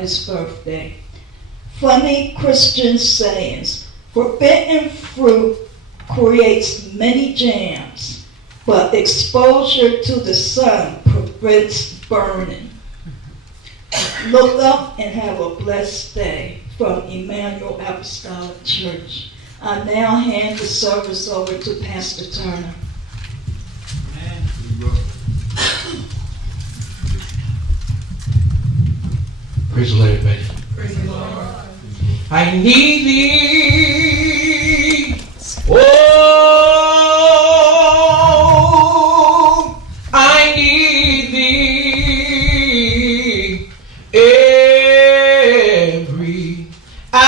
his birthday. Funny Christian sayings. Forbidden fruit creates many jams, but exposure to the sun prevents burning. Look up and have a blessed day. From Emmanuel Apostolic Church. I now hand the service over to Pastor Turner. Praise the Lord, everybody. Praise the Lord. I need thee. Oh, I need thee every hour.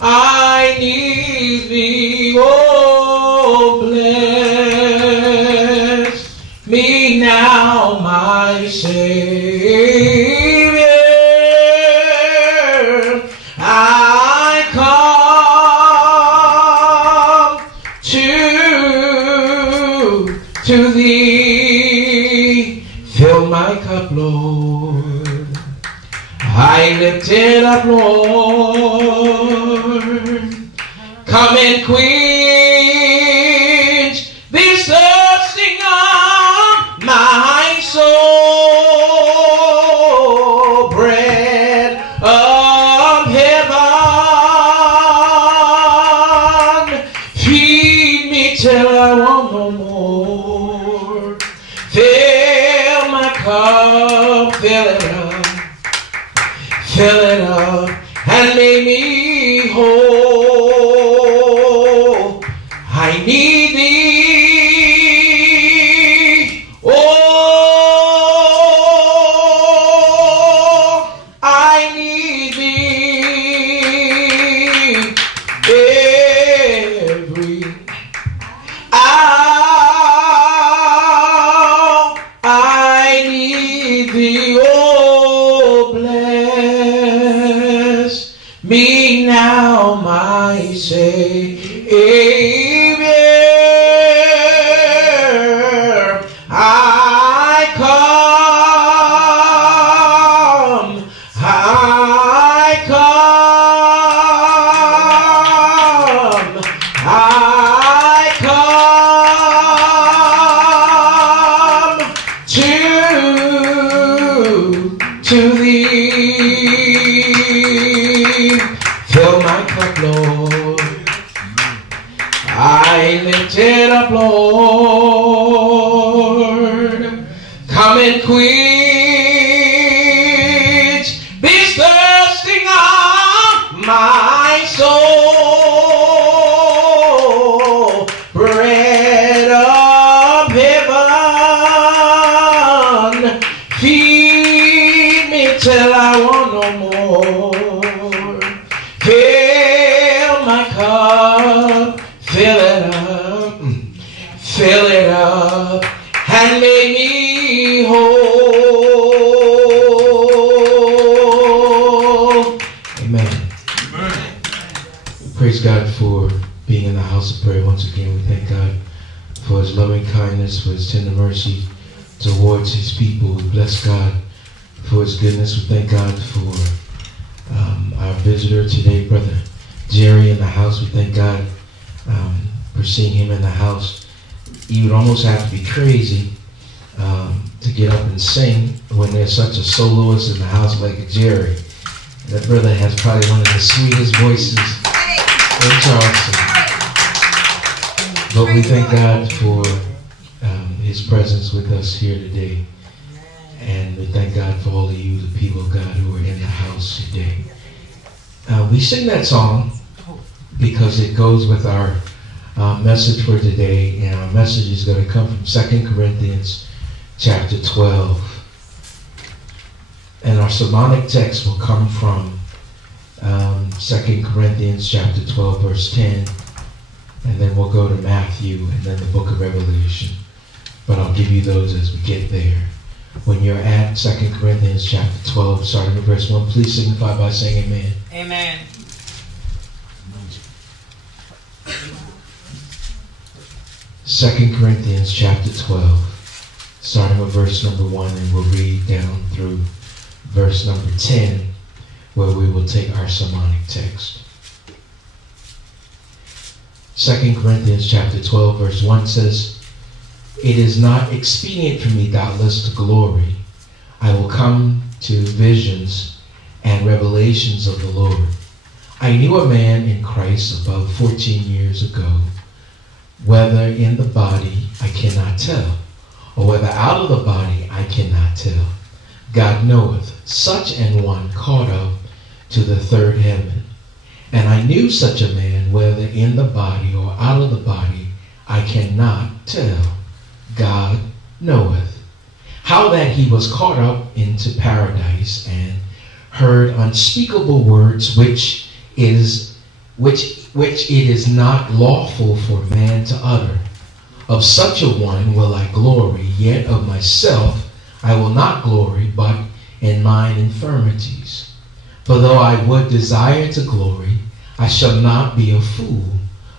I need thee. Oh, bless me now, my Savior. I come to thee. Fill my cup, Lord. I lift it up, Lord. Come and quench this thirsting of my soul. Bread of heaven, feed me till I want no more. Fill my cup, fill it up, and make me whole. I need thee. Oh, I need thee every hour. I need thee. Oh, bless me now, my Savior. I come, I come to thee. Fill my cup, Lord. I lift it up, Lord. Come and quench this thirsting of my soul. Bread of heaven, feed me till I want no more. Fill my cup, fill it up, and make me whole. Amen. Praise God for being in the house of prayer once again. We thank God for his loving kindness, for his tender mercy towards his people. We bless God for his goodness. We thank God for our visitor today, Brother Jerry, in the house. We thank God for seeing him in the house. You would almost have to be crazy to get up and sing when there's such a soloist in the house like Jerry. That brother has probably one of the sweetest voices in Charleston. But we thank God for his presence with us here today. And we thank God for all of you, the people of God who are in the house today. We sing that song because it goes with our message for today. And our message is going to come from 2 Corinthians chapter 12. And our sermonic text will come from 2 Corinthians chapter 12, verse 10. And then we'll go to Matthew and then the book of Revelation. But I'll give you those as we get there. When you're at 2 Corinthians chapter 12, starting with verse 1, please signify by saying amen. Amen. 2 Corinthians chapter 12, starting with verse number 1, and we'll read down through verse number 10, where we will take our sermonic text. 2 Corinthians chapter 12, verse 1 says, "It is not expedient for me, doubtless, to glory. I will come to visions and revelations of the Lord. I knew a man in Christ above 14 years ago, whether in the body I cannot tell, or whether out of the body I cannot tell. God knoweth, such an one caught up to the third heaven. And I knew such a man, whether in the body or out of the body I cannot tell. God knoweth, how that he was caught up into paradise, and heard unspeakable words which it is not lawful for man to utter. Of such a one will I glory, yet of myself I will not glory, but in mine infirmities. For though I would desire to glory, I shall not be a fool,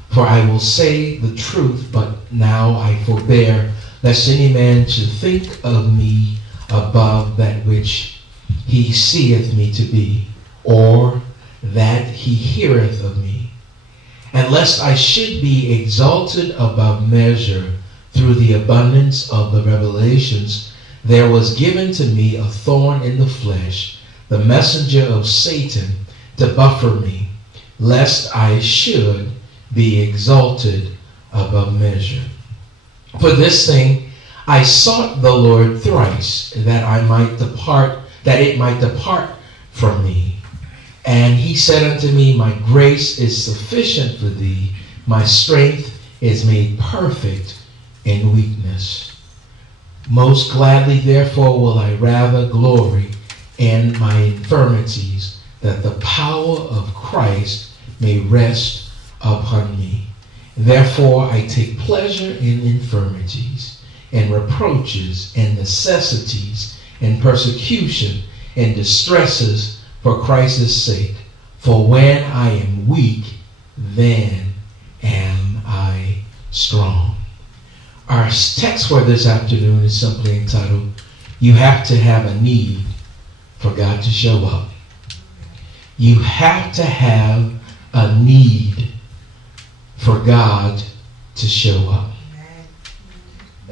for I will say the truth, but now I forbear, lest any man should think of me above that which he seeth me to be, or that he heareth of me. And lest I should be exalted above measure through the abundance of the revelations, there was given to me a thorn in the flesh, the messenger of Satan, to buffet me, lest I should be exalted above measure. For this thing I sought the Lord thrice, that it might depart from me. And he said unto me, my grace is sufficient for thee. My strength is made perfect in weakness. Most gladly, therefore, will I rather glory in my infirmities, that the power of Christ may rest upon me. Therefore, I take pleasure in infirmities, and reproaches, and necessities, and persecution, and distresses, for Christ's sake. For when I am weak, then am I strong." Our text for this afternoon is simply entitled, "You have to have a need for God to show up." You have to have a need for God to show up.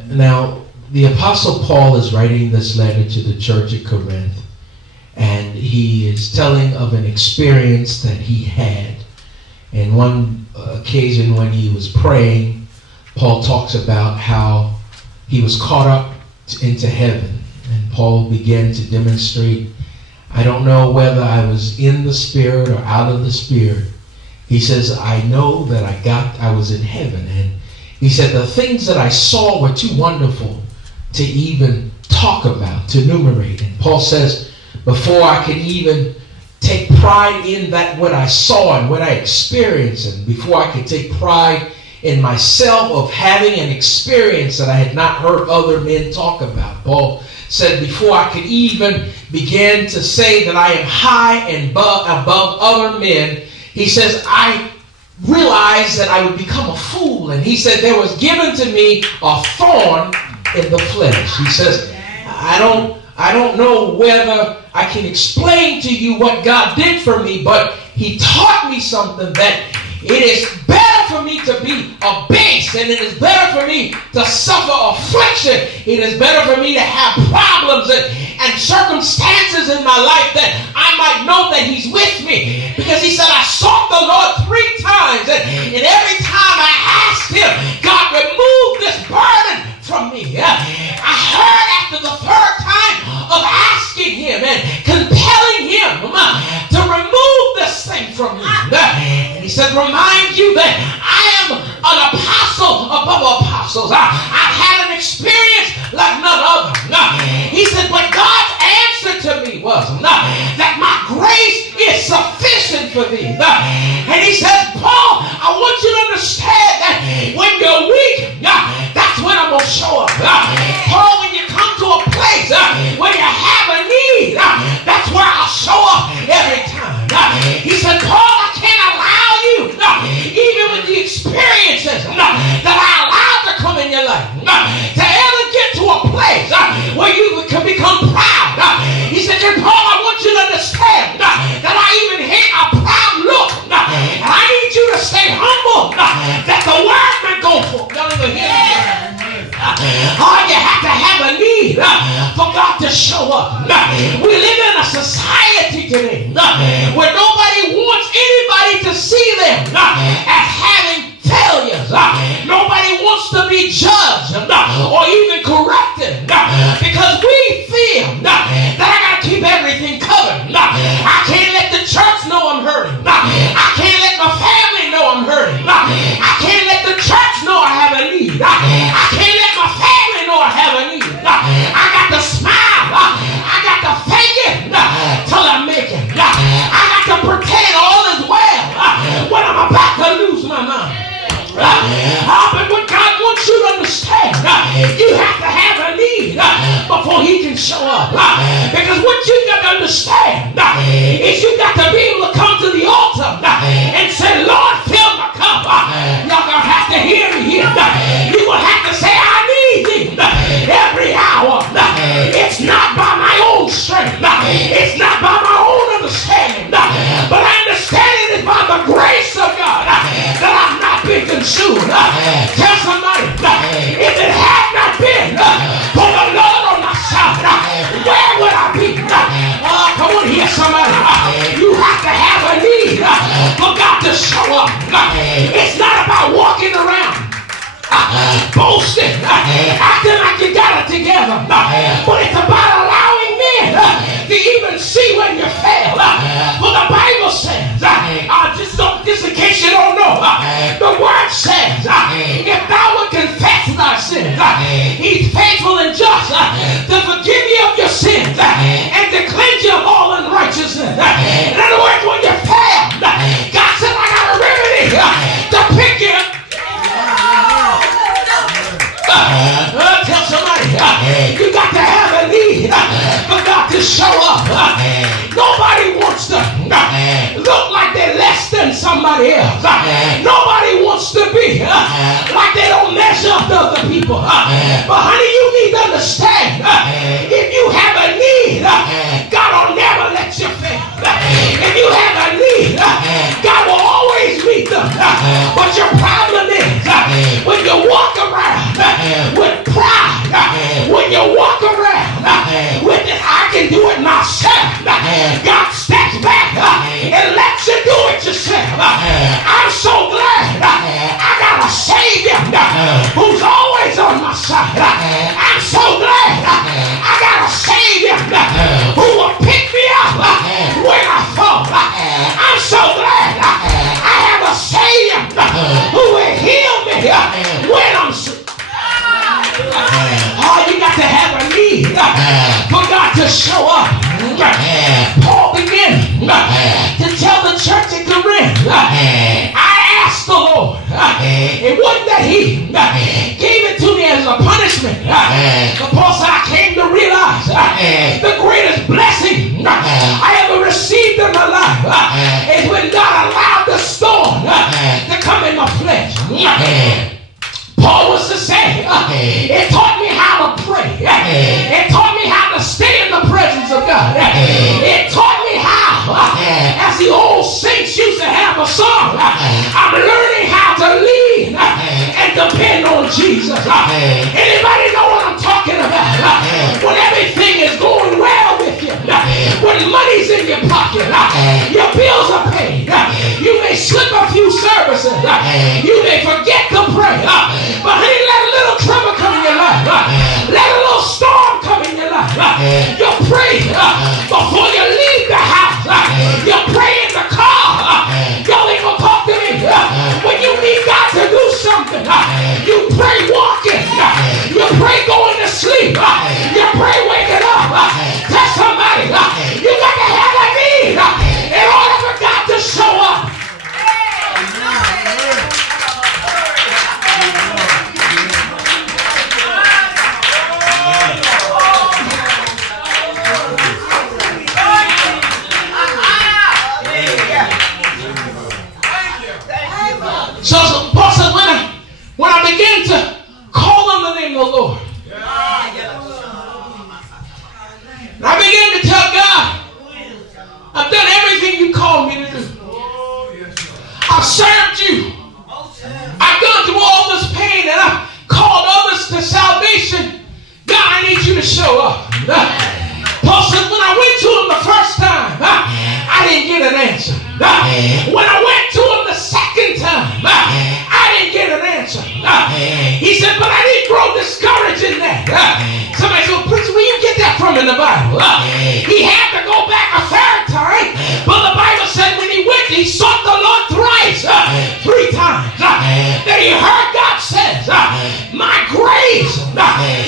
Now, the Apostle Paul is writing this letter to the church at Corinth, and he is telling of an experience that he had. And one occasion when he was praying, Paul talks about how he was caught up into heaven. And Paul began to demonstrate, I don't know whether I was in the Spirit or out of the Spirit. He says, I know that I was in heaven. And he said, the things that I saw were too wonderful to even talk about, to enumerate. And Paul says, before I could even take pride in that what I saw and what I experienced, and before I could take pride in myself of having an experience that I had not heard other men talk about. Paul said, before I could even begin to say that I am high and above other men, he says, I realized that I would become a fool. And he said, there was given to me a thorn in the flesh. He says, I don't know whether I can explain to you what God did for me, but he taught me something, that it is better for me to be abased, and it is better for me to suffer affliction. It is better for me to have problems and circumstances in my life, that I might know that he's with me. Because he said, I sought the Lord 3 times, and every time I asked him, God, remove this burden from me. I heard after the 3rd time of asking him and compelling him to remove this thing from me. And he said, remind you that I am an apostle above apostles. I've had an experience like none other. He said, but God's answer to me was that my grace is sufficient for thee. And he says, Paul, I want you to understand that when you're weak, that's when I'm going to show up. Paul, when you come to a place where you have a need, that's where I'll show up every time. He said, Paul, I can't allow you, even with the experiences that I allowed to come in your life, to ever get to a got to have a need for God to show up. We live in a society today where nobody wants anybody to see them as having failures. Nobody wants to be judged or even corrected because we feel that I got to keep everything covered. I can't let the church know I'm hurting. I can't let my family know I'm hurting. I can't let the church know I have a need. I can't let my family know I have a need. I got to smile. I got to fake it till I make it. I got to pretend all is well when I'm about to lose my mind. But what God wants you to understand, you have to have a need before He can show up. Because what you got to understand is you got to be able to come to the altar and say, Lord, fill my cup. Y'all gonna have to hear me here. You will have to say, I need Thee every hour. It's not by my own strength. It's not by my own understanding. But I understand it is by the grace of God that I've not been consumed. Tell somebody, if it had not been for the Lord on my side, where would I be? Come on here, somebody. You have to have a need for God to show up. It's not about walking around boasting, acting like you got it together, but it's about allowing men to even see when you fail. For the Bible says, just in case you don't know, the word says, if thou would confess thy sins, He's faithful and just to forgive you of your sins and to cleanse you of all unrighteousness. In other words, when you fail, God said, I got a remedy to pick you up. Tell somebody, you got to have a need for God to show up. Nobody wants to look like they're less than somebody else. Nobody wants to be like they don't measure up to other people. But honey, you need to understand, if you have a need, God will never let you fail. If you have a need, God will always meet them. But your problem is, when you walk around with pride, when you walk around with it, I can do it myself, God steps back and lets you do it yourself. I'm so glad I got a Savior who's always on my side. I'm so glad I got a Savior who will pick me up when I fall. I'm so glad I have a Savior who will heal me when I'm sick. Oh, you got to have a need for God to show up. Paul began to tell the church at Corinth, I asked the Lord, it wasn't that He gave it to me as a punishment. But Paul said, I came to realize the greatest blessing I ever received in my life is when God allowed the storm to come in my flesh. Paul was to say, it taught me how to pray. It taught me how to stay in the presence of God. It taught me how, as the old saints used to have a song, I'm learning how to lean and depend on Jesus. Anybody know what I'm talking about? When everything is going well with you, when money's in your pocket, your bills are paid, you may slip a few services, you may forget to pray, but honey, let a little trouble come in your life, let a little storm come in your life, you pray before you leave the house, you pray in the car, y'all ain't gonna talk to me, when you need God to do something, you pray walking, you pray going to sleep, you pray waking up. Tell somebody, you got to have a need in order for God to show up. show up. Paul said, when I went to him the first time, I didn't get an answer. When I went to him the second time, I didn't get an answer. He said, but I didn't grow discouraged in that. Somebody said, well, preacher, where you get that from in the Bible? He had to go back a third time, but the Bible said when he went, he sought the Lord thrice, 3 times. Then he heard God says, my grace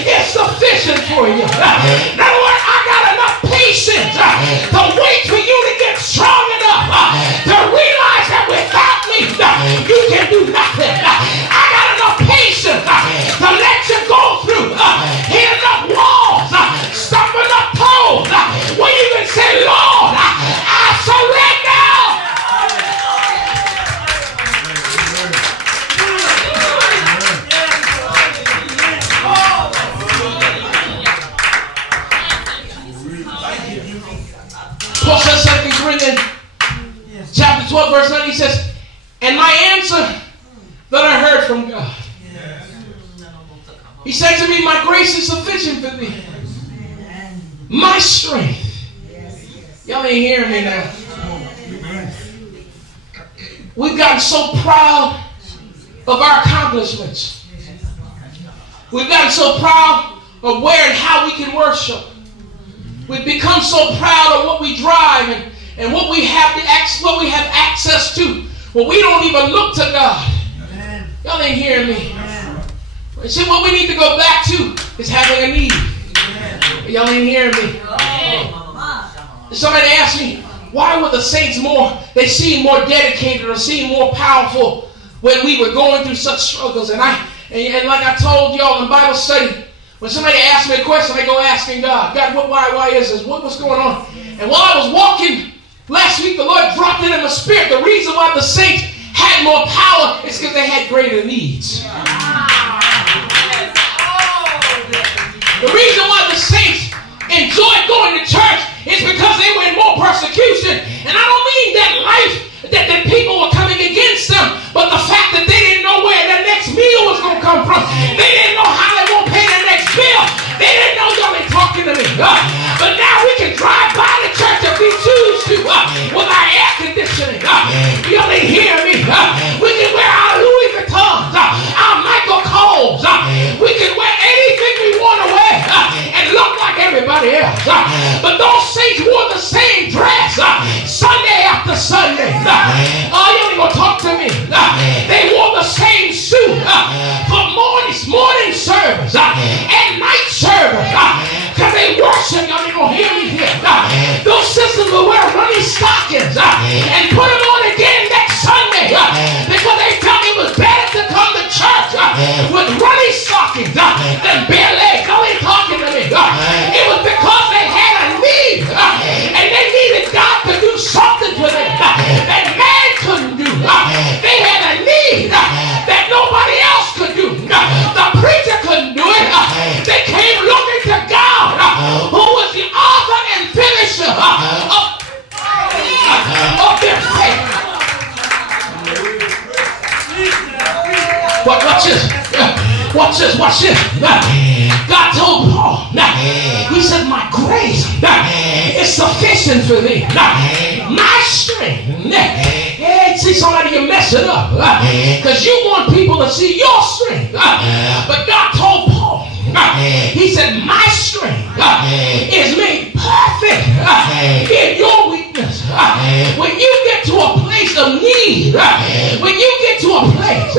is sufficient for you. In other words, I got enough patience to wait for you to get strong enough to realize that without me, you can do nothing. I got enough patience to let you go through, hit enough walls, stump enough toes, where you can say, Lord, I surrender. Paul says 2 Corinthians chapter 12 verse 9, he says, and my answer that I heard from God. He said to me, my grace is sufficient for thee. My strength. Y'all ain't hearing me now. We've gotten so proud of our accomplishments. We've gotten so proud of where and how we can worship. We've become so proud of what we drive and what we have access to. Well, we don't even look to God. Amen. Y'all ain't hearing me. Amen. See, what we need to go back to is having a need. Amen. Y'all ain't hearing me. Somebody asked me, why were the saints they seemed more dedicated or seemed more powerful when we were going through such struggles? And like I told y'all in Bible study, when somebody asks me a question, I go asking God, why is this? What's going on? And while I was walking last week, the Lord dropped it in my spirit. The reason why the saints had more power is because they had greater needs. The reason why the saints enjoyed going to church is because they were in more persecution. And I don't mean that people were coming against them, but the fact that they didn't know where the next meal was going to come from. They didn't know how they were going to pay the next bill. They didn't know y'all ain't talking to me. But now we can drive by the church if we choose to with our air conditioning. Y'all ain't hearing me. We can wear our Louis Vuittons, our Michael Kohl's. We can wear anything we want to wear and look like everybody else. But those saints wore the same dress Sunday after Sunday. Oh, you ain't gonna talk to me. They wore the same suit for morning service and night service because they worship. Y'all ain't gonna hear me here. Those sisters will wear runny stockings and put them on again next Sunday because they felt it was better to come to church with runny stockings than bare legs. Y'all ain't talking to me. It was because they had a need and they needed God to do something for them that man couldn't do. They had a need that nobody else could do. The preacher couldn't do it. They came looking to God, who was the author and finisher of their faith. But watch this. Watch this. Watch this. God told Paul, he said, my grace is sufficient for thee. My strength. Hey, see, somebody, you mess it up because you want people to see your strength. But God told Paul, he said, my strength is made perfect in your weakness. When you get to a place of need, when you get to a place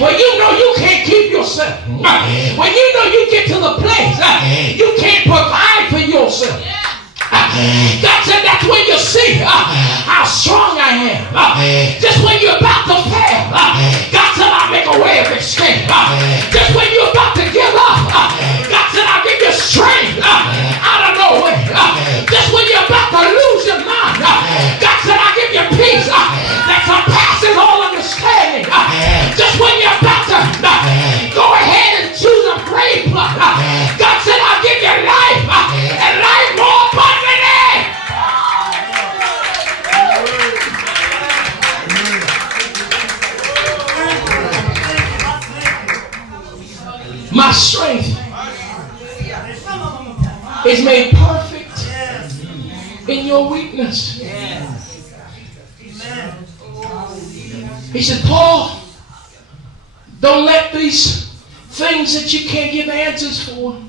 where you know you can't keep yourself, when you know you get to the place you can't provide for yourself, God said that's when you see how strong I am. Just when you're about to fail, God said I'll make a way of escape. Just when you're about to give up, God said I'll give you strength out of nowhere. Just when you're about to lose your mind, God said I'll give you peace that surpasses all understanding. Just when you're about to go ahead and choose a grave plot, God said I'll give you life and life more abundantly. is made perfect in your weakness. He said, Paul, don't let these things that you can't give answers for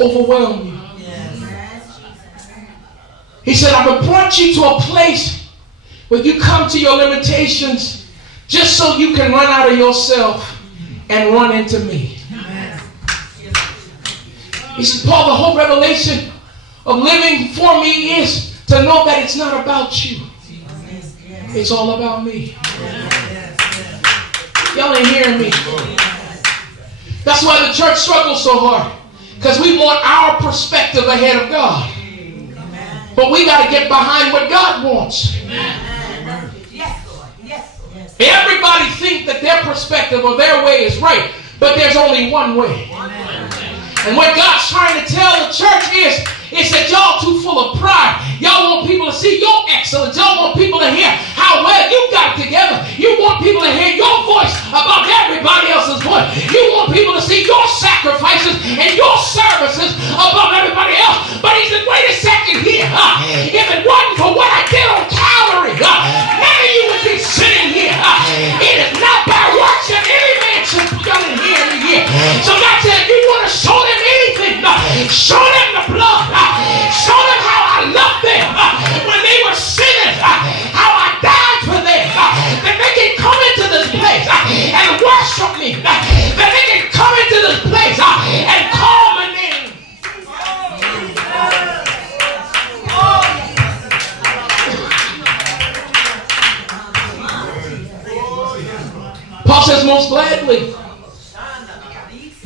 overwhelm you. He said, I've brought you to a place where you come to your limitations just so you can run out of yourself and run into me. He said, Paul, the whole revelation of living for me is to know that it's not about you. It's all about me. Y'all ain't hearing me. That's why the church struggles so hard. Because we want our perspective ahead of God. But we got to get behind what God wants. Everybody thinks that their perspective or their way is right. But there's only one way. And what God's trying to tell the church is that y'all too full of pride. Y'all want people to see your excellence. Y'all want people to hear how well you got it together. You want people to hear your voice above everybody else's voice. You want people to see your sacrifices and your services above everybody else. But he said, wait a second here. If it wasn't for what I did on Calvary, none of you would be sitting here. It is not by works that any man should come in here and here. So God said, you want to show them anything, show them the blood. Show them how I loved them when they were sinners, how I died for them, that they can come into this place and worship me, that they can come into this place and call my name. Paul says, most gladly,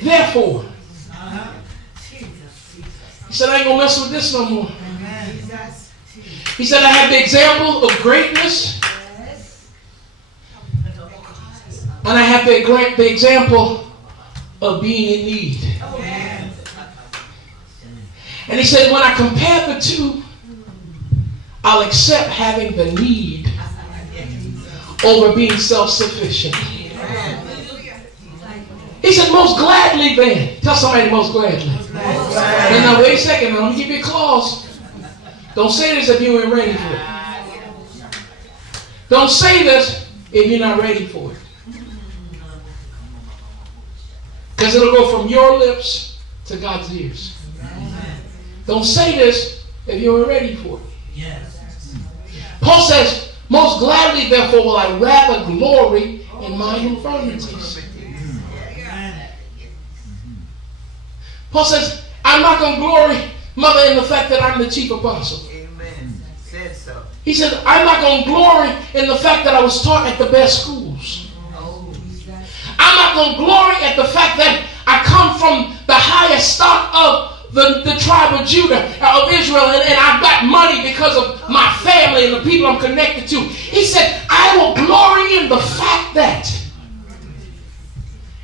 therefore, he said, I ain't going to mess with this no more. He said, I have the example of greatness. And I have the example of being in need. And he said, when I compare the two, I'll accept having the need over being self-sufficient. He said, most gladly then. Tell somebody most gladly. Now, wait a second. Let me give you a clause. Don't say this if you ain't ready for it. Don't say this if you're not ready for it. Because it'll go from your lips to God's ears. Don't say this if you ain't ready for it. Paul says, most gladly, therefore, will I rather glory in my infirmities. Paul says, I'm not going to glory, Mother, in the fact that I'm the chief apostle. Amen. Said so. He said, I'm not going to glory in the fact that I was taught at the best schools. I'm not going to glory at the fact that I come from the highest stock of the tribe of Judah, of Israel, and I've got money because of my family and the people I'm connected to. He said, I will glory in the fact that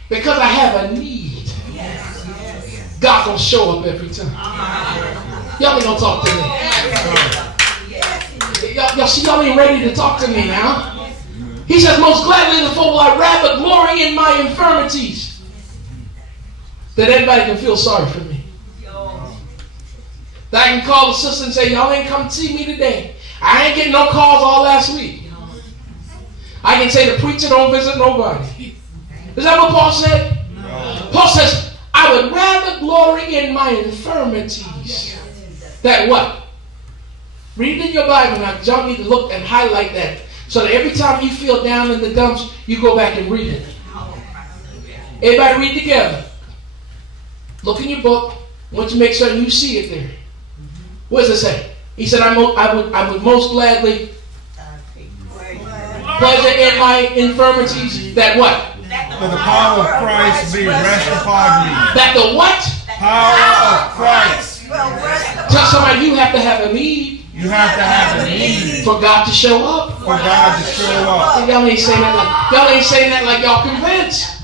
because I have a need, God gonna show up every time. Y'all ain't gonna talk to me. Y'all see, y'all ain't ready to talk to me now. He says, most gladly therefore will I rather glory in my infirmities, that everybody can feel sorry for me. That I can call the sister and say, y'all ain't come to see me today. I ain't getting no calls all last week. I can say the preacher don't visit nobody. Is that what Paul said? No. Paul says, I would rather glory in my infirmities. That what? Read it in your Bible now. Y'all need to look and highlight that. So that every time you feel down in the dumps, you go back and read it. Everybody read together. Look in your book. I want you to make sure you see it there. What does it say? He said, I would most gladly pleasure in my infirmities. That what? For the power of Christ be rest upon you. That the what? Power of Christ. Tell somebody you have to have a need. You have to have a need for God to show up. For God to show up. Y'all ain't saying that like y'all convinced.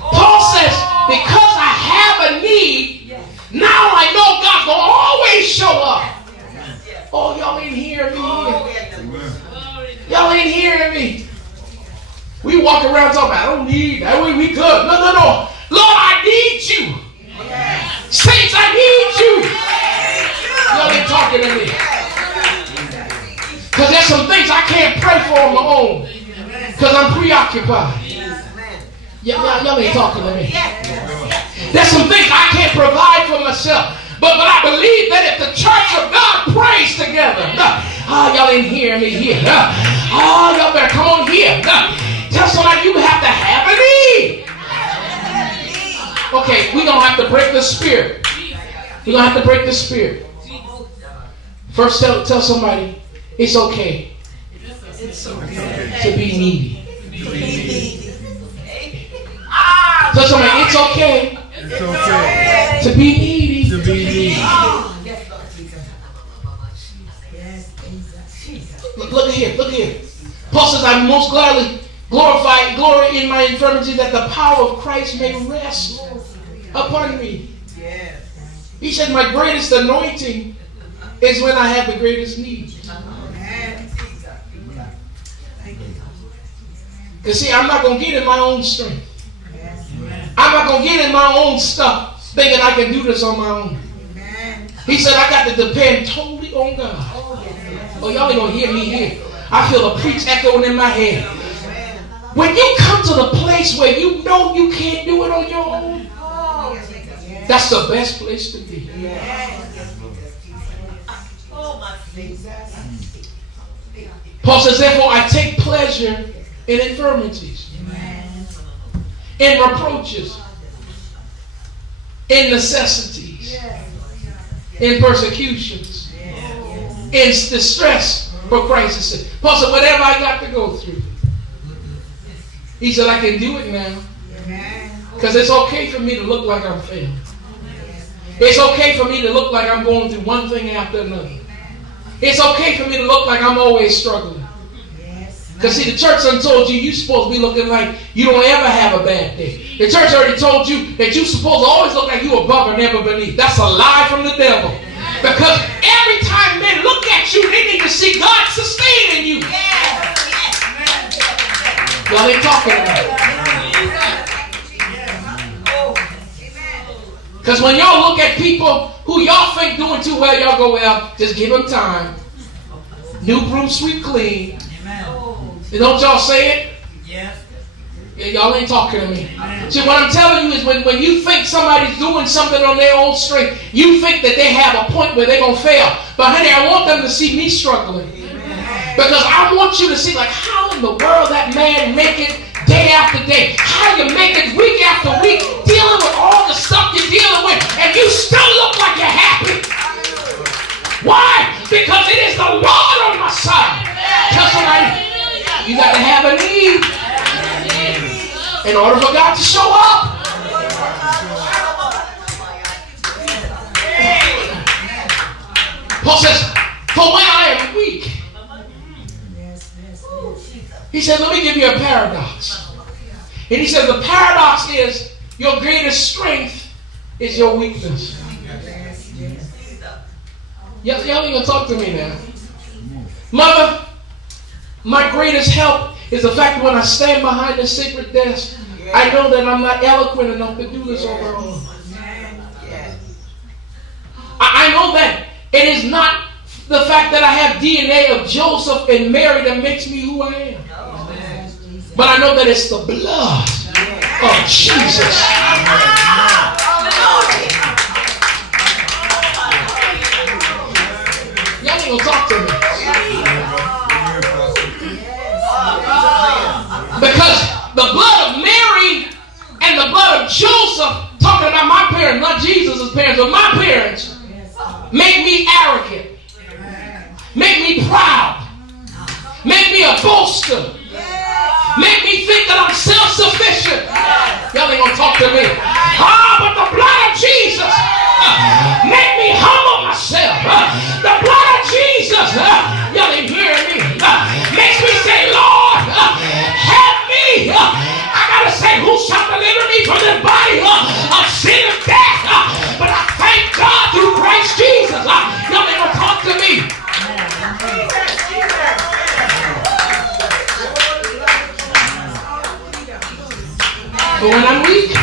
Paul says, because I have a need, now I know God will always show up. Oh, y'all ain't hearing me here. Y'all ain't hearing me. We walk around talking about, I don't need, that way we good. No. Lord, I need you. Saints, I talking to me? Because there's some things I can't pray for on my own. Because I'm preoccupied. Y'all ain't talking to me. There's some things I can't provide for myself. But I believe that if the church of God prays together, y'all ain't hearing me here. Y'all better come on here. Tell somebody you have to have a need. Okay, we're going to have to break the spirit. We're going to have to break the spirit. First, tell somebody it's okay to be needy. Tell somebody it's okay. It's okay to be needy. to be needy. Look here. Paul says, I most gladly glory in my infirmity, that the power of Christ may rest upon me. He said, my greatest anointing is when I have the greatest need. Because see, I'm not going to get in my own strength. I'm not going to get in my own stuff thinking I can do this on my own. He said, I got to depend totally on God. Oh, y'all ain't going to hear me here. I feel a preach echoing in my head. When you come to the place where you know you can't do it on your own, that's the best place to be. Paul says, therefore, I take pleasure in infirmities, in reproaches, in necessities, in persecutions, in distress for Christ's sake. Paul said, whatever I got to go through, he said, I can do it now. Because it's okay for me to look like I'm failing. It's okay for me to look like I'm going through one thing after another. It's okay for me to look like I'm always struggling. Because see, the church done told you you're supposed to be looking like you don't ever have a bad day. The church already told you that you're supposed to always look like you above and never beneath. That's a lie from the devil. Because every time men look at you, they need to see God sustaining you. Y'all ain't talking about it. Because when y'all look at people who y'all think doing too well, y'all go, well, just give them time. New broom sweep clean. Don't y'all say it? Yeah, y'all ain't talking to me. See, what I'm telling you is when you think somebody's doing something on their own strength, you think that they have a point where they're going to fail. But honey, I want them to see me struggling. Because I want you to see, like, how in the world that man make it day after day. How you make it week after week, dealing with all the stuff you're dealing with, and you still look like you're happy. Why? Because it is the Lord on my side. Tell somebody, you got to have a need in order for God to show up. Paul says, for when I am weak, he said, let me give you a paradox. And he said, the paradox is your greatest strength is your weakness. Y'all ain't going to talk to me now. Mother, my greatest help is the fact that when I stand behind the sacred desk, I know that I'm not eloquent enough to do this on my own. I know that it is not the fact that I have DNA of Joseph and Mary that makes me who I am. But I know that it's the blood of Jesus. Y'all ain't gonna talk to me. Because the blood of Mary and the blood of Joseph, talking about my parents, not Jesus' parents, but my parents, make me arrogant, make me proud, make me a boaster, make me think that I'm self-sufficient. Y'all ain't gonna talk to me. But the blood of Jesus make me humble myself. The blood of Jesus, y'all ain't hearing me, makes me say, Lord, help me. I gotta say, who shall deliver me from this body of sin and death? But I thank God through Christ Jesus. Y'all ain't gonna talk to me. But when I'm weak,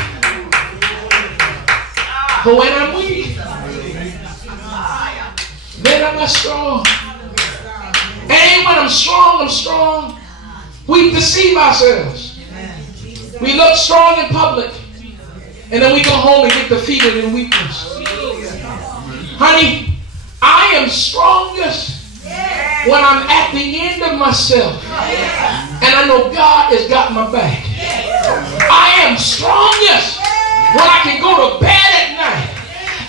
then am I strong. And when I'm strong, we deceive ourselves. We look strong in public, and then we go home and get defeated in weakness. Honey, I am strongest when I'm at the end of myself, and I know God has got my back. I am strongest when I can go to bed at night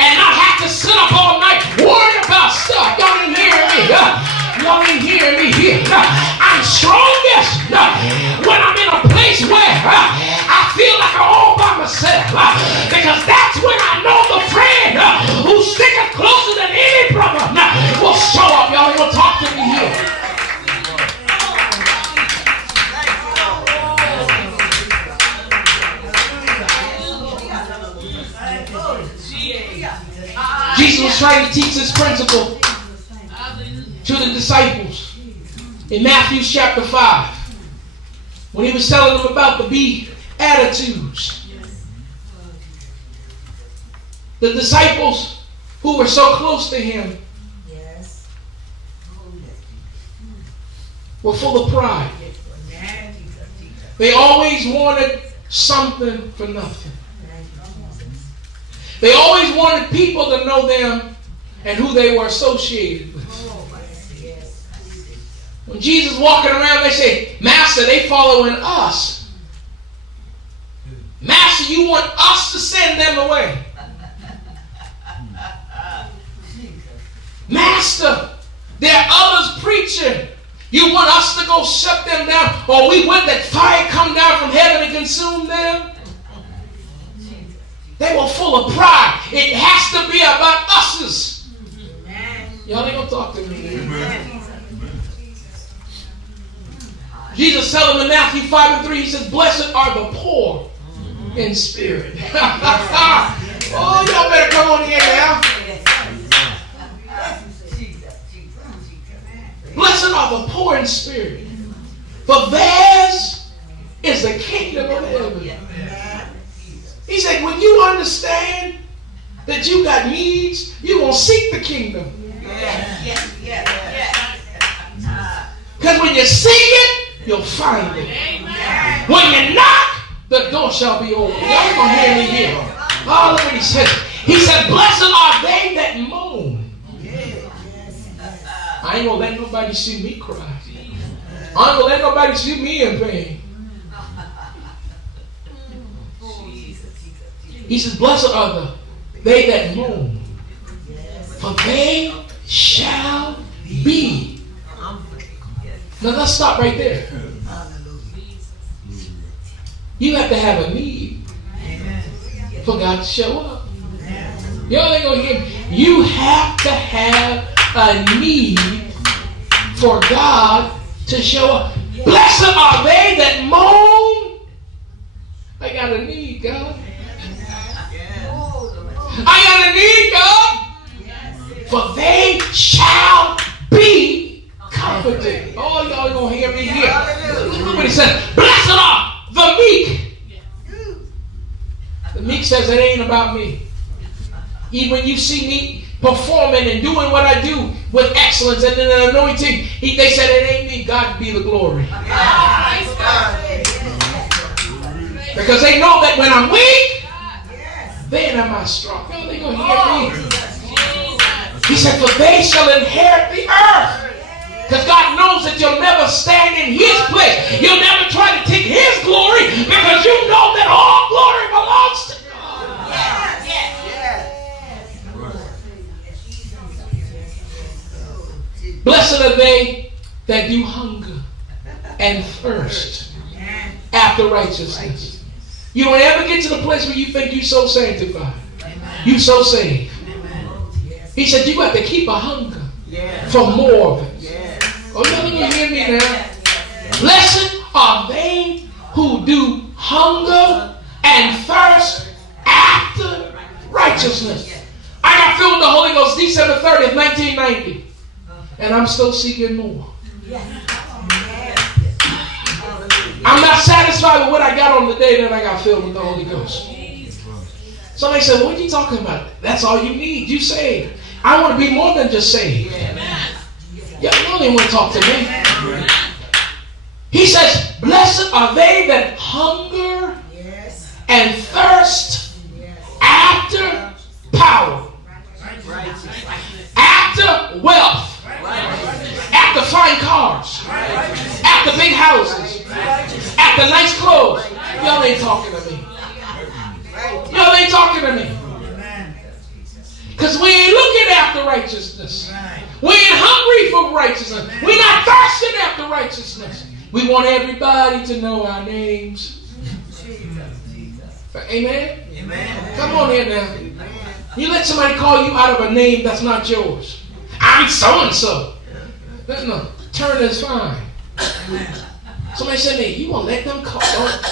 and not have to sit up all night worrying about stuff. Y'all ain't hearing me. Y'all ain't hearing me here. I'm strongest when I'm in a place where I feel like I'm all by myself, because that's when I know the friend who sticks closer than any brother will show up. Y'all ain't gonna talk to me here. Jesus was trying to teach this principle to the disciples in Matthew chapter 5 when he was telling them about the Beatitudes. The disciples who were so close to him were full of pride. They always wanted something for nothing. They always wanted people to know them and who they were associated with. When Jesus walking around, they say, Master, they following us. Master, you want us to send them away. Master, there are others preaching. You want us to go shut them down, or we want that fire come down from heaven and consume them? They were full of pride. It has to be about us's. Y'all ain't gonna talk to me. Amen. Jesus telling them in Matthew 5:3, he says, blessed are the poor in spirit. Oh, y'all better come on here now. Blessed are the poor in spirit, for theirs is the kingdom of heaven. He said, when you understand that you got needs, you're going to seek the kingdom. Because when you seek it, you'll find it. When you knock, the door shall be open. Y'all going to hear me here. Oh, look what he says. He said, blessed are they that moan. I ain't going to let nobody see me cry. I ain't going to let nobody see me in pain. He says, blessed are they that moan, for they shall be. Now let's stop right there. You have to have a need for God to show up. Y'all ain't gonna hear me. You have to have a need for God to show up. Blessed are they that moan. I got a need, God. I got a need, God. For they shall be comforted. Oh, y'all gonna hear me here. Look what he says. Blessed are the meek. The meek says it ain't about me. Even when you see me performing and doing what I do with excellence and an anointing, they said it ain't me. God be the glory. Because they know that when I'm weak, then am I strong. No, they're going to hear me. He said, for they shall inherit the earth. Because God knows that you'll never stand in his place. You'll never try to take his glory, because you know that all glory belongs to God. Blessed are they that do hunger and thirst after righteousness. You don't ever get to the place where you think you're so sanctified. You're so saved. He said you got to keep a hunger for more of it. Oh, y'all can hear me now? Blessed are they who do hunger and thirst after righteousness. I got filled with the Holy Ghost December 30th, 1990. And I'm still seeking more. I'm not satisfied with what I got on the day that I got filled with the Holy Ghost. Somebody said, what are you talking about? That's all you need. You saved. I want to be more than just saved. You don't even want to talk to me. He says, blessed are they that hunger and thirst after power, after wealth, after fine cars, after big houses, after nice clothes. Y'all ain't talking to me. Y'all ain't talking to me. Because we ain't looking after righteousness. We ain't hungry for righteousness. We're not thirsting after righteousness. We want everybody to know our names. Amen? Amen. Come on here now. You let somebody call you out of a name that's not yours. I'm so-and-so. No, turn is fine. Somebody said to me, you won't let them call,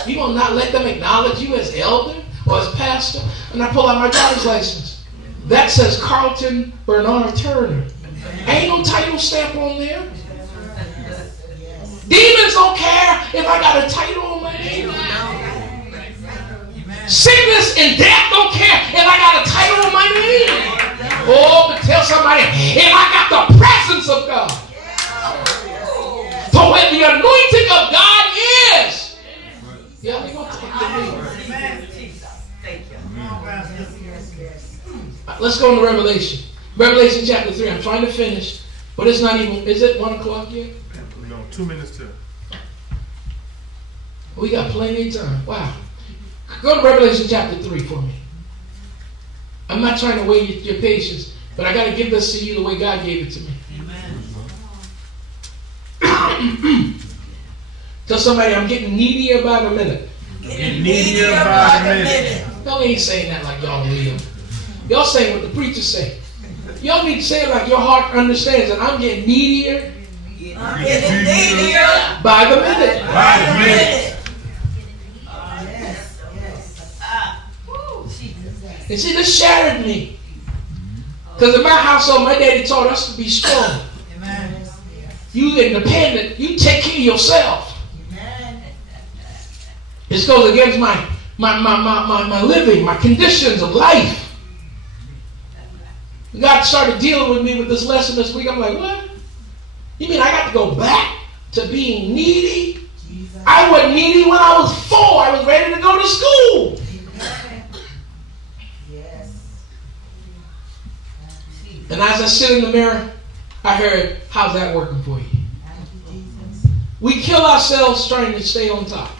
you will not let them acknowledge you as elder or as pastor? And I pull out my driver's license. That says Carleton Bernard Turner. Ain't no title stamp on there. Demons don't care if I got a title on my name. Sickness and death don't care if I got a title on my name. Oh, but tell somebody, if I got the presence of God. So where the anointing of God is. Yeah, they gonna talk to me. Let's go into Revelation. Revelation chapter 3. I'm trying to finish, but it's not even, is it 1 o'clock yet? No, 2 minutes to. We got plenty of time. Wow. Go to Revelation chapter 3 for me. I'm not trying to weigh your patience, but I got to give this to you the way God gave it to me. Amen. Tell somebody I'm getting needier by the minute. Getting needier by the minute. Y'all ain't saying that like y'all live. Y'all saying what the preachers say. Y'all need to say it like your heart understands that I'm getting needier. I'm getting needier by the minute. By the minute. And see, this shattered me. Because in my household, my daddy taught us to be strong. Amen. You independent. You take care of yourself. Amen. This goes against my living, my conditions of life. God started dealing with me with this lesson this week. I'm like, what? You mean I got to go back to being needy? I was needy when I was 4. I was ready to go to school. And as I sit in the mirror, I heard, how's that working for you? We kill ourselves trying to stay on top.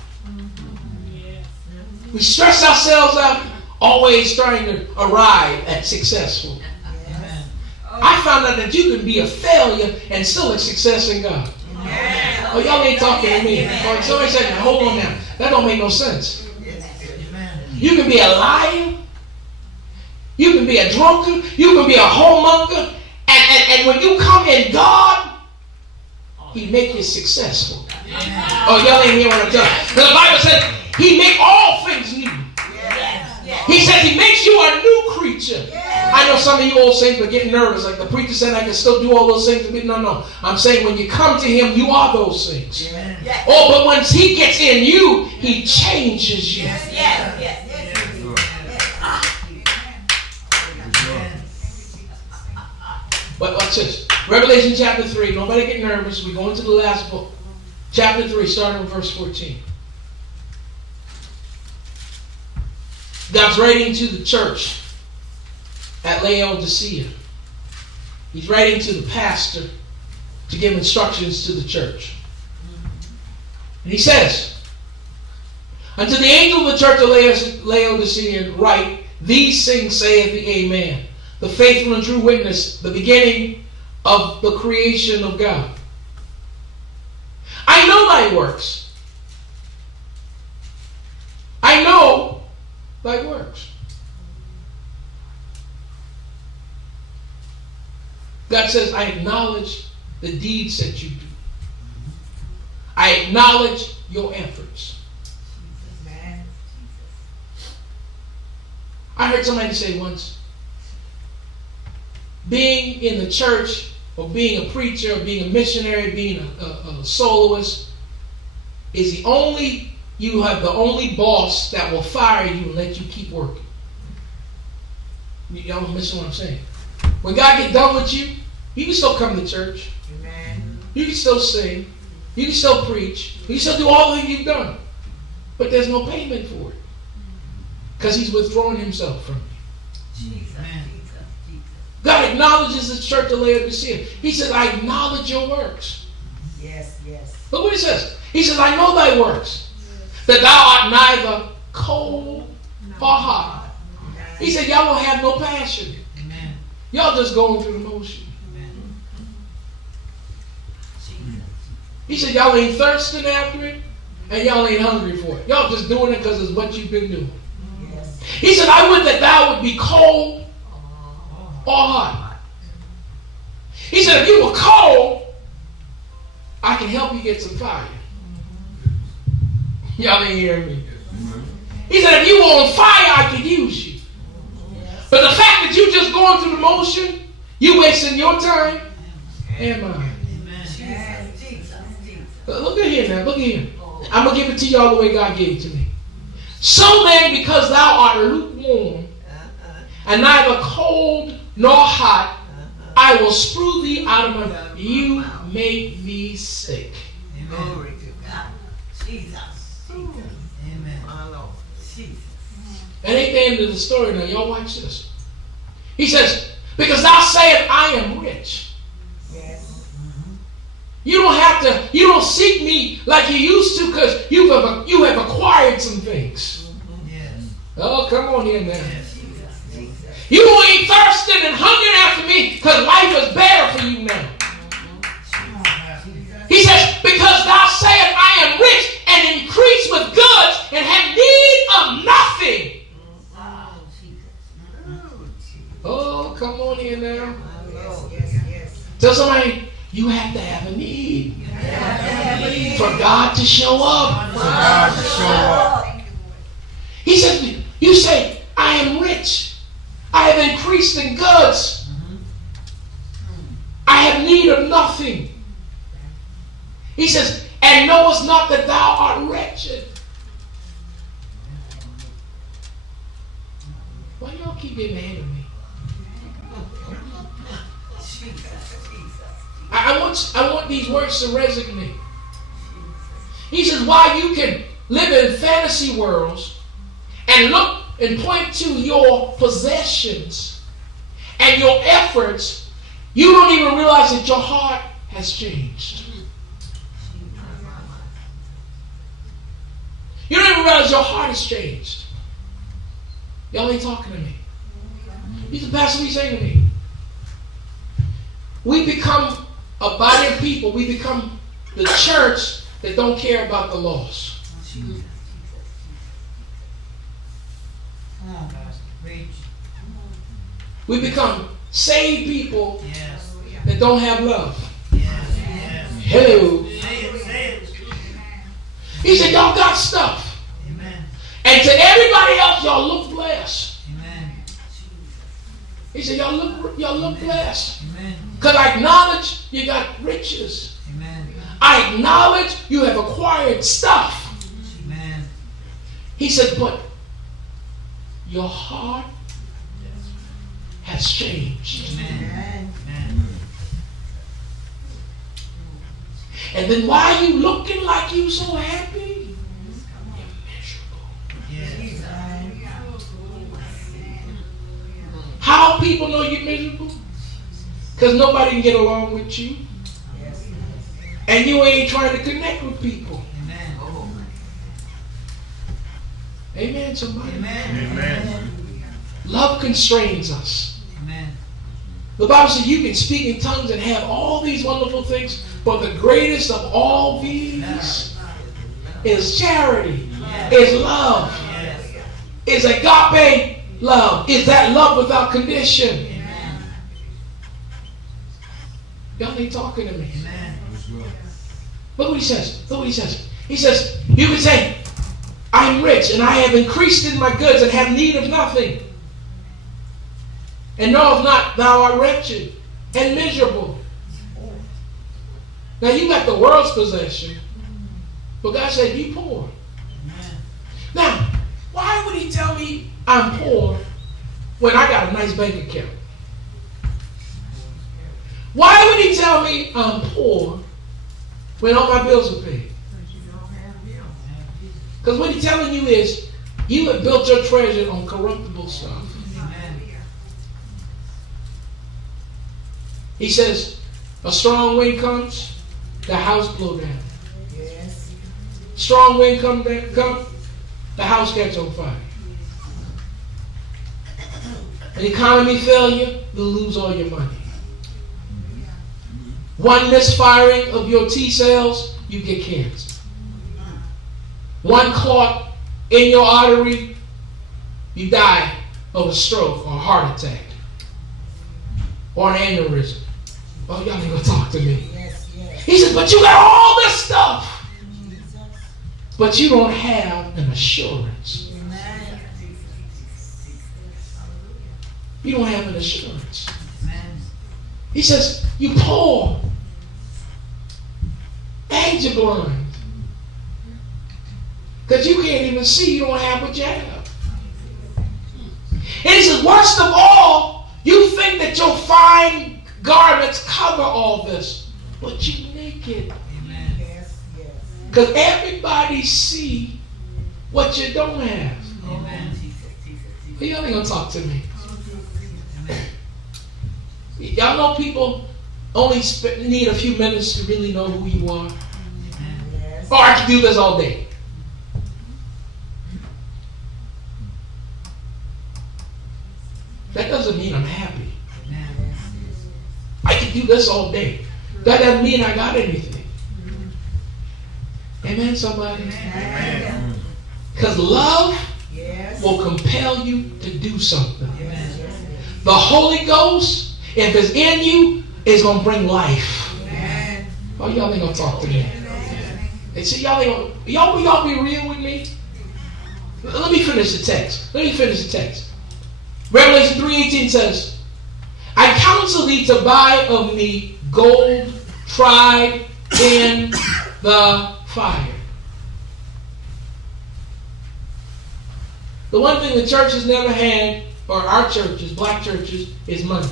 We stress ourselves out, always trying to arrive at successful. I found out that you can be a failure and still a success in God. Oh, y'all ain't talking to me. Somebody said, hold on now. That don't make no sense. You can be a liar. You can be a drunkard. You can be a whoremonger. And when you come in God, He make you successful. Oh, y'all ain't hear what I'm telling you. The Bible says He make all things new. He says He makes you a new creature. I know some of you old saints are getting nervous. Like the preacher said, I can still do all those things. No. I'm saying when you come to Him, you are those things. Oh, but once He gets in you, He changes you. But watch this. Revelation chapter 3. Nobody get nervous. We're going to the last book. Chapter 3, starting with verse 14. God's writing to the church at Laodicea. He's writing to the pastor to give instructions to the church. And he says, unto the angel of the church of Laodicea write, these things saith the Amen, the faithful and true witness, the beginning of the creation of God. I know thy works. I know thy works. God says, I acknowledge the deeds that you do. I acknowledge your efforts. I heard somebody say once, being in the church or being a preacher or being a missionary, being a soloist is you have the only boss that will fire you and let you keep working. Y'all missing what I'm saying? When God get done with you, you can still come to church. Amen. You can still sing. You can still preach. You can still do all the things you've done. But there's no payment for it. Because he's withdrawing himself from you. Jesus. God acknowledges the church of Laodicea. He says, I acknowledge your works. Yes, yes. Look what he says. He says, I know thy works, that thou art neither cold or hot. He said, y'all don't have no passion. Amen. Y'all just going through the motion. Amen. He said, y'all ain't thirsting after it, and y'all ain't hungry for it. Y'all just doing it because it's what you've been doing. Yes. He said, I would that thou would be cold or hot. He said, if you were cold, I can help you get some fire. Y'all ain't hearing me. He said, if you were on fire, I could use you. But the fact that you just going through the motion, you wasting your time and mine. Look at here now. Look at here. I'm going to give it to you all the way God gave it to me. So then, because thou art lukewarm, and neither cold nor hot, I will spew thee out of my mouth. You make me sick. Glory to God. Jesus. Amen. My Lord. Jesus. That ain't the end of the story now. Y'all watch this. He says, because thou sayest, I am rich. Yes. You don't seek me like you used to because you have acquired some things. Yes. Oh, come on here now. Yes. You ain't thirsting and hungering after me because life is better for you now. He says, because thou sayest, I am rich and increase with goods and have need of nothing. Oh, come on here now. Yes. Tell somebody, you have to have a need for God to show up. For God to show up. He says, you say, I am rich. I have increased in goods. I have need of nothing. He says, and knowest not that thou art wretched. Why y'all keep getting ahead of me? I want these words to resonate. He says, while you can live in fantasy worlds and look and point to your possessions and your efforts, you don't even realize that your heart has changed. You don't even realize your heart has changed. Y'all ain't talking to me. He said, Pastor, what are you saying to me? We become a body of people. We become the church that don't care about the lost. We become saved people that don't have love. Hello. He said, y'all got stuff. And to everybody else, y'all look blessed. He said, y'all look blessed. Because I acknowledge you got riches. I acknowledge you have acquired stuff. He said, but your heart has changed. And then why are you looking like you so happy? You're miserable. How people know you're miserable? Because nobody can get along with you. And you ain't trying to connect with people. Amen, somebody. Amen. Love constrains us. Amen. The Bible says you can speak in tongues and have all these wonderful things, but the greatest of all these is charity, is love, is agape love, is that love without condition. Y'all ain't talking to me. Look what he says. Look what he says. He says, you can say, I'm rich and I have increased in my goods and have need of nothing. And knowest not thou art wretched and miserable. Now you got the world's possession, but God said you poor. Now, why would he tell me I'm poor when I got a nice bank account? Why would he tell me I'm poor when all my bills are paid? Because what he's telling you is you have built your treasure on corruptible stuff. He says, a strong wind comes, the house blow down. Yes. Strong wind come, the house gets on fire. An economy failure, you'll lose all your money. One misfiring of your T cells, you get cancer. One clot in your artery, you die of a stroke or a heart attack or an aneurysm. Oh, y'all ain't gonna talk to me. Yes, yes. He said, but you got all this stuff, but you don't have an assurance. Amen. You don't have an assurance. He says, you poor and you're blind. Because you can't even see, you don't have what you have. And he says, worst of all, you think that your fine garments cover all this, but you're naked. Amen. Yes, yes. Because everybody see what you don't have. Amen. But y'all ain't gonna talk to me. Y'all know people only need a few minutes to really know who you are. Yes. Or I can do this all day. That doesn't mean I'm happy. I can do this all day. That doesn't mean I got anything. Amen, somebody? Amen. Because love Yes. will compel you to do something. Amen. The Holy Ghost, if it's in you, is going to bring life. Amen. Oh, y'all ain't going to talk to me. And see, y'all be real with me? Let me finish the text. Revelation 3:18 says, I counsel thee to buy of me gold tried in the fire. The one thing the church has never had, or our churches, black churches, is money.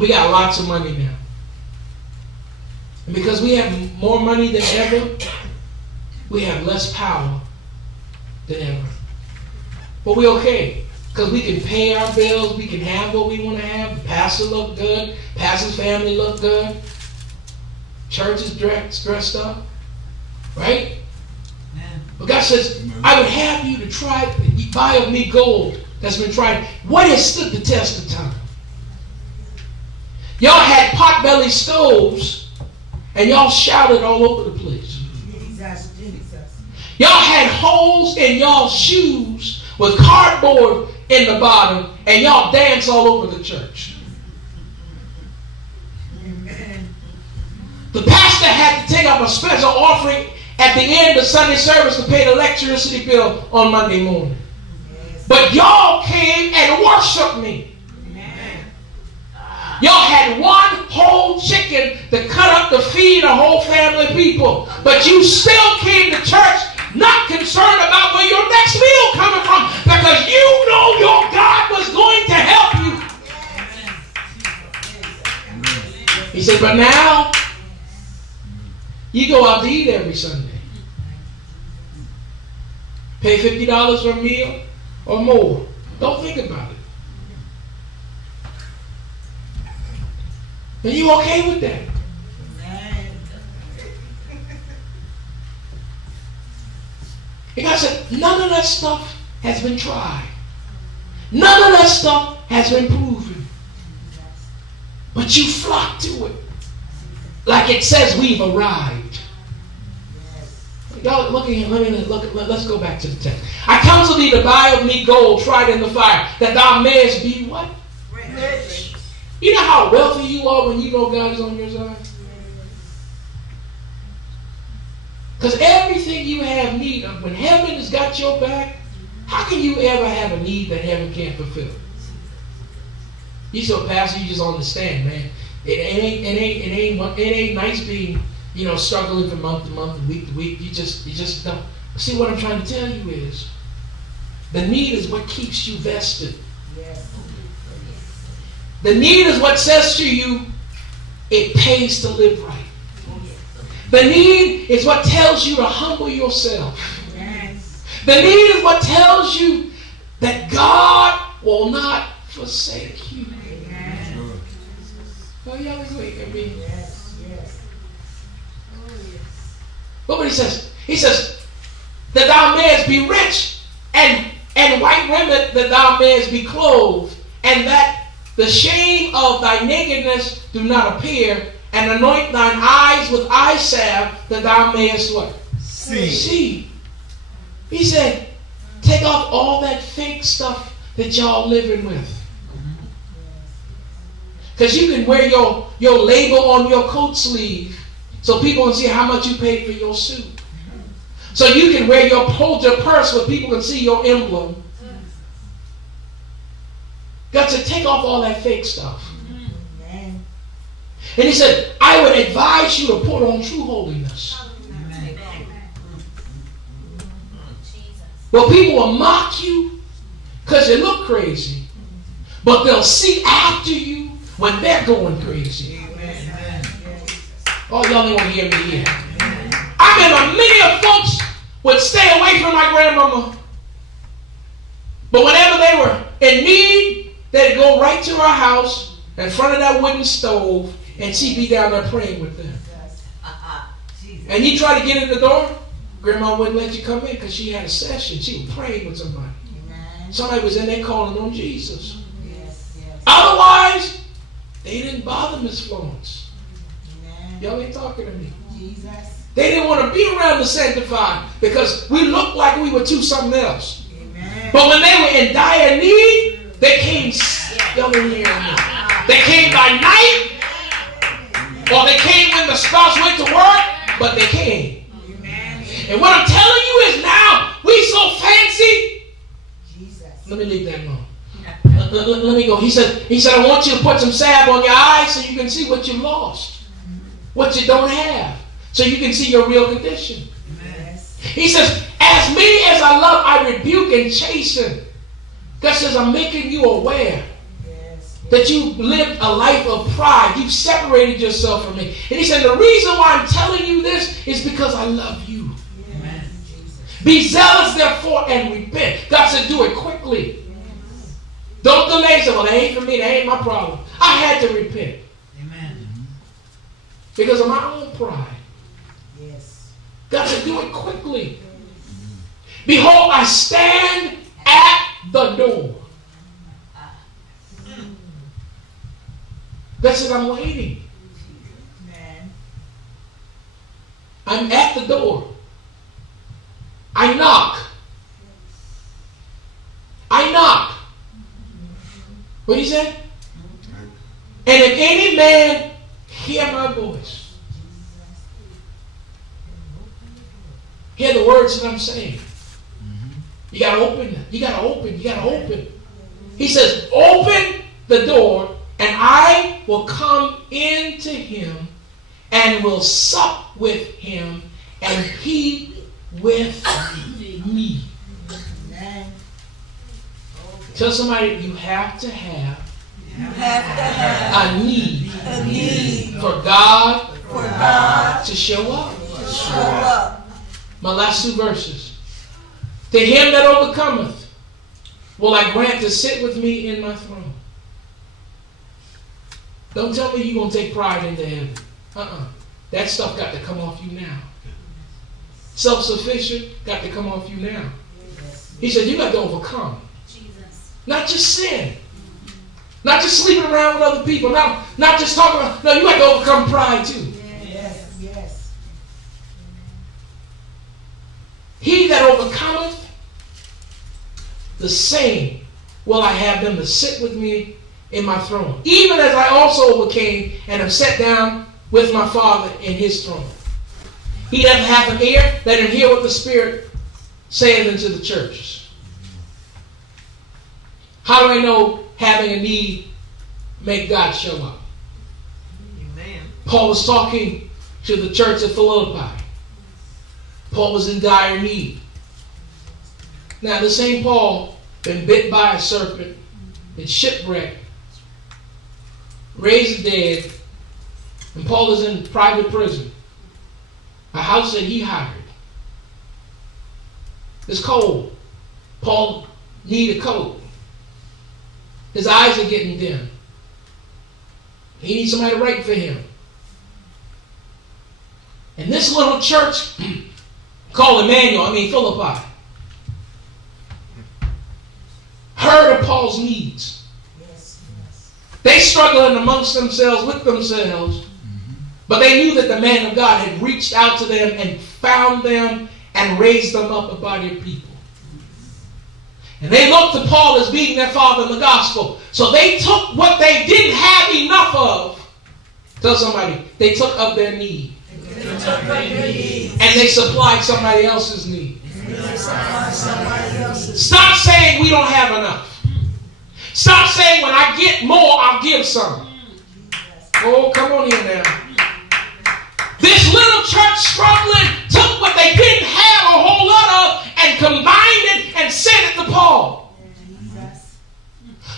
We got lots of money now. And because we have more money than ever, we have less power than ever. But we're okay. Because we can pay our bills, we can have what we want to have. The pastor look good, pastor's family look good. Church is dressed up. Right? But God says, I would have you to buy of me gold that's been tried. What has stood the test of time? Y'all had pot-belly stoves, and y'all shouted all over the place. Jesus, Jesus. Y'all had holes in y'all's shoes with cardboard in the bottom, and y'all dance all over the church. Amen. The pastor had to take up a special offering at the end of Sunday service to pay the electricity bill on Monday morning. Yes. But y'all came and worshiped me. Amen. Y'all had one whole chicken to cut up to feed a whole family of people. But you still came to church not concerned about where your next meal coming from, because you know your God was going to help you. He said, but now you go out to eat every Sunday. Pay $50 for a meal or more. Don't think about it. Are you okay with that? Amen. And God said, none of that stuff has been tried. None of that stuff has been proven. But you flock to it. Like it says we've arrived. Y'all look at him. Let's go back to the text. I counsel thee to buy of me gold tried in the fire, that thou mayest be what? Rich. You know how wealthy you are when you know God is on your side? Because everything you have need of, when heaven has got your back, how can you ever have a need that heaven can't fulfill? You say, Pastor, you just understand, man. It ain't nice being, struggling from month to month and week to week. You just don't. See, what I'm trying to tell you is, the need is what keeps you vested. Yes. The need is what says to you, it pays to live right. The need is what tells you to humble yourself. The need is what tells you that God will not forsake you. Oh, y'all agree with me? Look what he says. He says, that thou mayest be rich, and white raiment that thou mayest be clothed, and that the shame of thy nakedness do not appear, and anoint thine eyes with eye salve, that thou mayest what? See. He said, take off all that fake stuff that y'all living with. Because you can wear your label on your coat sleeve so people can see how much you paid for your suit. So you can hold your purse where people can see your emblem. Got to take off all that fake stuff. And he said, I would advise you to put on true holiness. Well, people will mock you because you look crazy. But they'll see after you when they're going crazy. Oh, y'all ain't want to hear me here. I remember many of folks would stay away from my grandmama. But whenever they were in need, they'd go right to her house in front of that wooden stove, and she'd be down there praying with them. And you try to get in the door, Grandma wouldn't let you come in because she had a session. She was praying with somebody. Somebody was in there calling on Jesus. Otherwise, they didn't bother Miss Florence. Y'all ain't talking to me. They didn't want to be around the sanctified because we looked like we were to something else. But when they were in dire need, they came. Y'all didn't hear me. They came by night, or they came when the spouse went to work, but they came. And what I'm telling you is now, we so fancy. Let me leave that alone. Let me go. He said, I want you to put some salve on your eyes so you can see what you lost, what you don't have, so you can see your real condition. He says, as me as I love, I rebuke and chasten. God says, I'm making you aware that you lived a life of pride. You've separated yourself from me. And he said, the reason why I'm telling you this is because I love you. Amen. Be zealous, therefore, and repent. God said, do it quickly. Don't delay. Say, well, that ain't for me. That ain't my problem. I had to repent. Amen. Because of my own pride. Yes. God said, do it quickly. Behold, I stand at the door. God said, I'm waiting. I'm at the door. I knock. I knock. What he said? And if any man hear my voice, hear the words that I'm saying. You got to open it. You got to open. You got to open. He says, open the door, and I will come into him and will sup with him, and he with me. Tell somebody, you have to have a need for God to show up. My last two verses. To him that overcometh will I grant to sit with me in my throne. Don't tell me you're going to take pride into heaven. That stuff got to come off you now. Self-sufficient got to come off you now. He said, you got to overcome. Not just sin. Not just sleeping around with other people. Not just talking about, no, you got to overcome pride too. Yes. He that overcometh, the same will I have them to sit with me in my throne. Even as I also overcame and have sat down with my Father in his throne. He that hath an ear, let him hear what the Spirit saith unto the churches. How do I know having a need make God show up? Amen. Paul was talking to the church at Philippi. Paul was in dire need. Now, the same Paul been bit by a serpent, been shipwrecked, raised the dead, and Paul is in private prison. A house that he hired. It's cold. Paul needs a coat. His eyes are getting dim. He needs somebody to write for him. And this little church called Philippi, heard of Paul's needs. They struggling amongst themselves, with themselves, but they knew that the man of God had reached out to them and found them and raised them up a body of people. And they looked to Paul as being their father in the gospel. So they took what they didn't have enough of. Tell somebody, they took of their need. And they supplied somebody else's need. Stop saying we don't have enough. Stop saying when I get more, I'll give some. Oh, come on here now. This little church struggling took what they didn't have a whole lot of and combined it and sent it to Paul.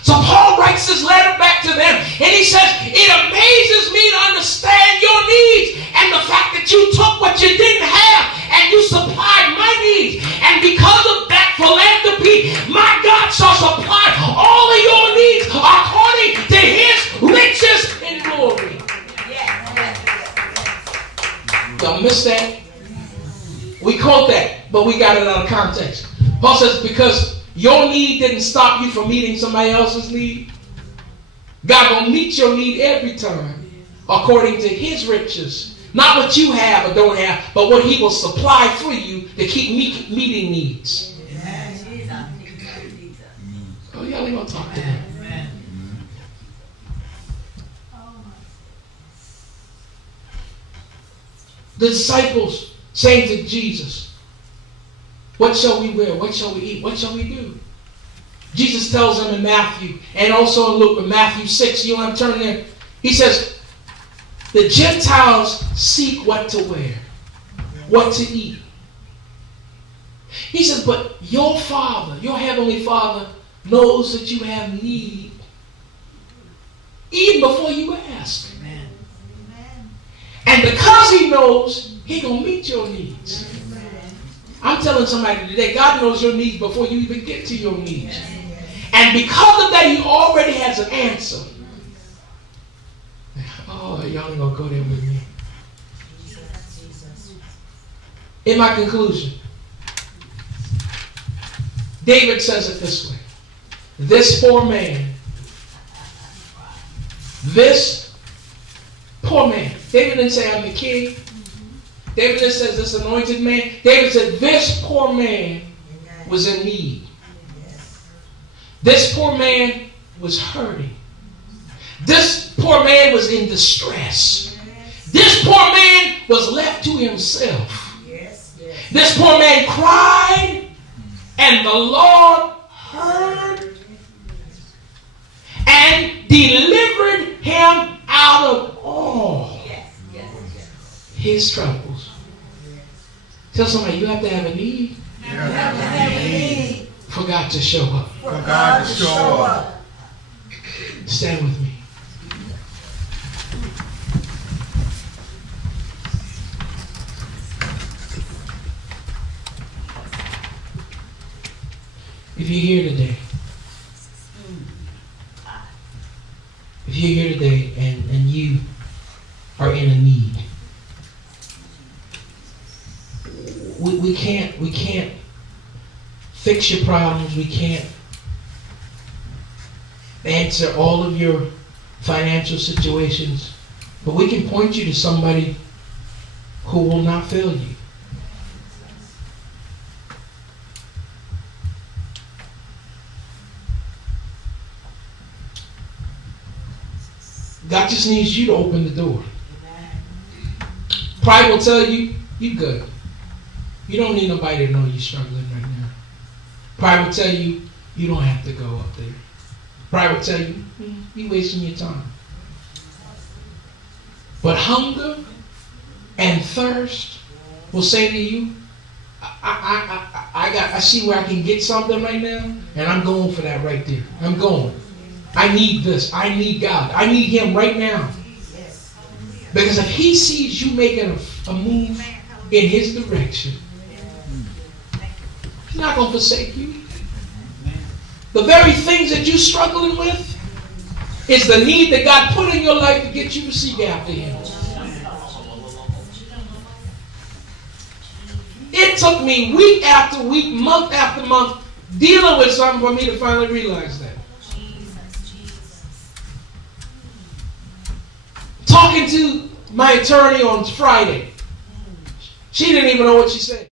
So Paul writes this letter back to them and he says, it amazes me to understand your needs and the fact that you took what you didn't have and you supplied my needs. And because of that philanthropy, my God shall supply all of your needs according to his riches in glory. Y'all missed that? We quote that, but we got it out of context. Paul says, because your need didn't stop you from meeting somebody else's need, God gonna meet your need every time according to his riches. Not what you have or don't have, but what he will supply through you to keep meeting needs. Oh, y'all ain't gonna talk to him. The disciples saying to Jesus, what shall we wear? What shall we eat? What shall we do? Jesus tells them in Matthew and also in Luke, in Matthew 6, you don't have to turn there. He says, the Gentiles seek what to wear, what to eat. He says, but your Father, your Heavenly Father, knows that you have need even before you ask. Amen. And because he knows, he gonna meet your needs. I'm telling somebody today, God knows your needs before you even get to your needs. And because of that, he already has an answer. Oh, y'all ain't gonna go there with me. In my conclusion, David says it this way. This poor man, David didn't say I'm the king. David didn't say this anointed man. David said this poor man was in need. This poor man was hurting. This poor man was in distress. This poor man was left to himself. This poor man cried, and the Lord heard and delivered him out of all his troubles. Tell somebody, you have to have a need. For God to show up. For God to show up. Stand with me. If you're here today, and you are in a need, we can't fix your problems. We can't answer all of your financial situations, but we can point you to somebody who will not fail you. God just needs you to open the door. Pride will tell you, you good. You don't need nobody to know you're struggling right now. Pride will tell you, you don't have to go up there. Pride will tell you, you're wasting your time. But hunger and thirst will say to you, I see where I can get something right now, and I'm going for that right there. I'm going. I need this. I need God. I need Him right now. Because if He sees you making a move in His direction, He's not going to forsake you. The very things that you're struggling with is the need that God put in your life to get you to seek after Him. It took me week after week, month after month, dealing with something for me to finally realize that. Talking to my attorney on Friday. She didn't even know what she said.